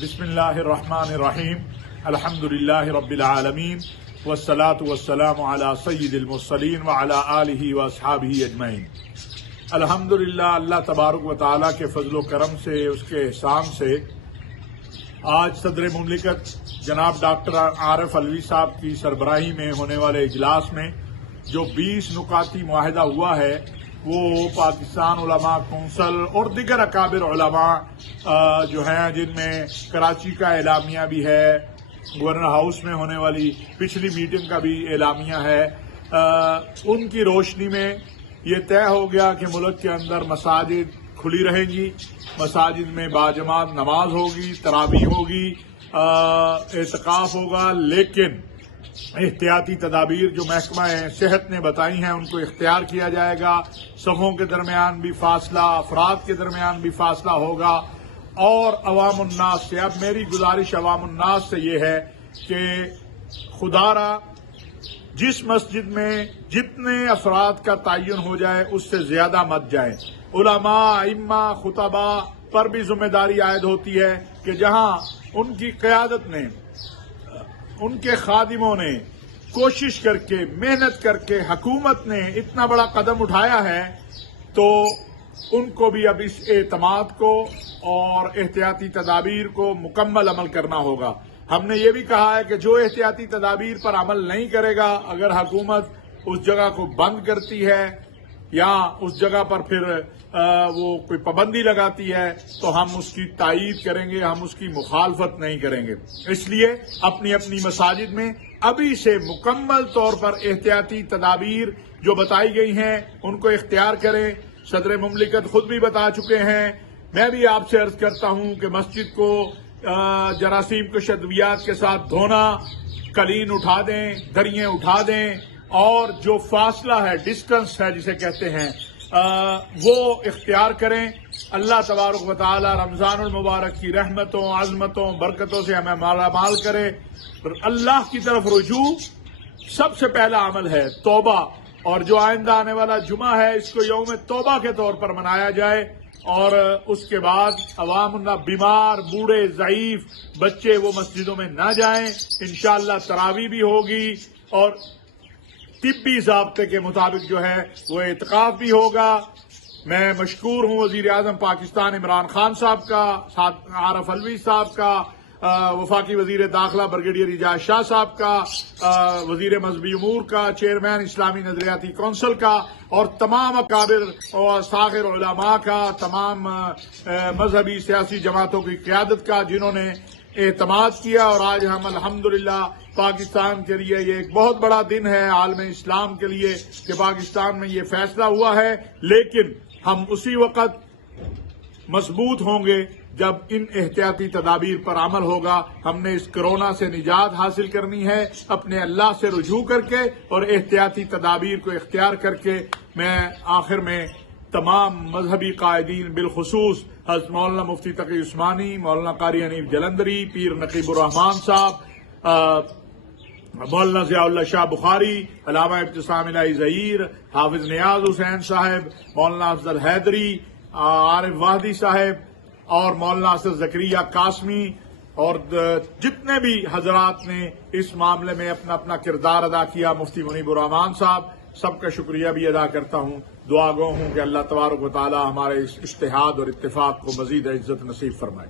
بسم اللہ الرحمن الرحیم الحمدللہ رب العالمین والصلاة والسلام علی سید المرسلین وعلی آلہ واصحابہ اجمعین۔ الحمدللہ اللہ تبارک و تعالیٰ کے فضل و کرم سے، اس کے احسان سے آج صدر مملکت جناب ڈاکٹر عارف علوی صاحب کی سربراہی میں ہونے والے اجلاس میں جو 20 نکاتی معاہدہ ہوا ہے وہ پاکستان علماء کونسل اور دیگر اکابر علماء جو ہیں، جن میں کراچی کا اعلامیہ بھی ہے، گورنر ہاؤس میں ہونے والی پچھلی میٹنگ کا بھی اعلامیہ ہے، ان کی روشنی میں یہ طے ہو گیا کہ ملک کے اندر مساجد کھلی رہیں گی، مساجد میں باجماعت نماز ہوگی، تراویح ہوگی، اعتکاف ہوگا، لیکن احتیاطی تدابیر جو محکمہ صحت نے بتائی ہیں ان کو اختیار کیا جائے گا۔ صفوں کے درمیان بھی فاصلہ، افراد کے درمیان بھی فاصلہ ہوگا، اور عوام الناس سے اب میری گزارش عوام الناس سے یہ ہے کہ خدا را جس مسجد میں جتنے افراد کا تعین ہو جائے اس سے زیادہ مت جائیں۔ علماء، ائمہ، خطباء پر بھی ذمہ داری عائد ہوتی ہے کہ جہاں ان کی قیادت نے، ان کے خادموں نے کوشش کر کے، محنت کر کے، حکومت نے اتنا بڑا قدم اٹھایا ہے تو ان کو بھی اب اس اعتماد کو اور احتیاطی تدابیر کو مکمل عمل کرنا ہوگا۔ ہم نے یہ بھی کہا ہے کہ جو احتیاطی تدابیر پر عمل نہیں کرے گا، اگر حکومت اس جگہ کو بند کرتی ہے یا اس جگہ پر پھر وہ کوئی پابندی لگاتی ہے تو ہم اس کی تائید کریں گے، ہم اس کی مخالفت نہیں کریں گے۔ اس لیے اپنی اپنی مساجد میں ابھی سے مکمل طور پر احتیاطی تدابیر جو بتائی گئی ہیں ان کو اختیار کریں۔ صدر مملکت خود بھی بتا چکے ہیں، میں بھی آپ سے عرض کرتا ہوں کہ مسجد کو جراثیم کش ادویات کے ساتھ دھونا، قالین اٹھا دیں، دریاں اٹھا دیں، اور جو فاصلہ ہے، ڈسٹنس ہے جسے کہتے ہیں، وہ اختیار کریں۔ اللہ تبارک و تعالی رمضان المبارک کی رحمتوں، عظمتوں، برکتوں سے ہمیں مالا مال کرے۔ اللہ کی طرف رجوع سب سے پہلا عمل ہے، توبہ، اور جو آئندہ آنے والا جمعہ ہے اس کو یوم توبہ کے طور پر منایا جائے، اور اس کے بعد عوام بیمار، بوڑھے، ضعیف بچے وہ مسجدوں میں نہ جائیں۔ انشاءاللہ تراویح بھی ہوگی اور طبی ضابطے کے مطابق جو ہے وہ اعتکاف بھی ہوگا۔ میں مشکور ہوں وزیر اعظم پاکستان عمران خان صاحب کا، عارف علوی صاحب کا، وفاقی وزیر داخلہ بریگیڈیئر اعجاز شاہ صاحب کا، وزیر مذہبی امور کا، چیئرمین اسلامی نظریاتی کونسل کا، اور تمام اکابر اور ساغر علماء کا، تمام مذہبی سیاسی جماعتوں کی قیادت کا، جنہوں نے اعتماد کیا۔ اور آج ہم الحمدللہ پاکستان کے لیے یہ ایک بہت بڑا دن ہے، عالم اسلام کے لیے، کہ پاکستان میں یہ فیصلہ ہوا ہے، لیکن ہم اسی وقت مضبوط ہوں گے جب ان احتیاطی تدابیر پر عمل ہوگا۔ ہم نے اس کرونا سے نجات حاصل کرنی ہے اپنے اللہ سے رجوع کر کے اور احتیاطی تدابیر کو اختیار کر کے۔ میں آخر میں تمام مذہبی قائدین، بالخصوص حضرت مولانا مفتی تقی عثمانی، مولانا قاری حنیف جلندری، پیر نقیب الرحمان صاحب، مولانا ضیاء اللہ شاہ بخاری، علامہ ابتسام الہی ظہیر، حافظ نیاز حسین صاحب، مولانا افضل حیدری، عارف واحدی صاحب، اور مولانا اسد زکریا قاسمی، اور جتنے بھی حضرات نے اس معاملے میں اپنا اپنا کردار ادا کیا، مفتی منیب الرحمان صاحب، سب کا شکریہ بھی ادا کرتا ہوں۔ دعا گو ہوں کہ اللہ تبارک و تعالی ہمارے اس اجتہاد اور اتفاق کو مزید عزت نصیب فرمائے۔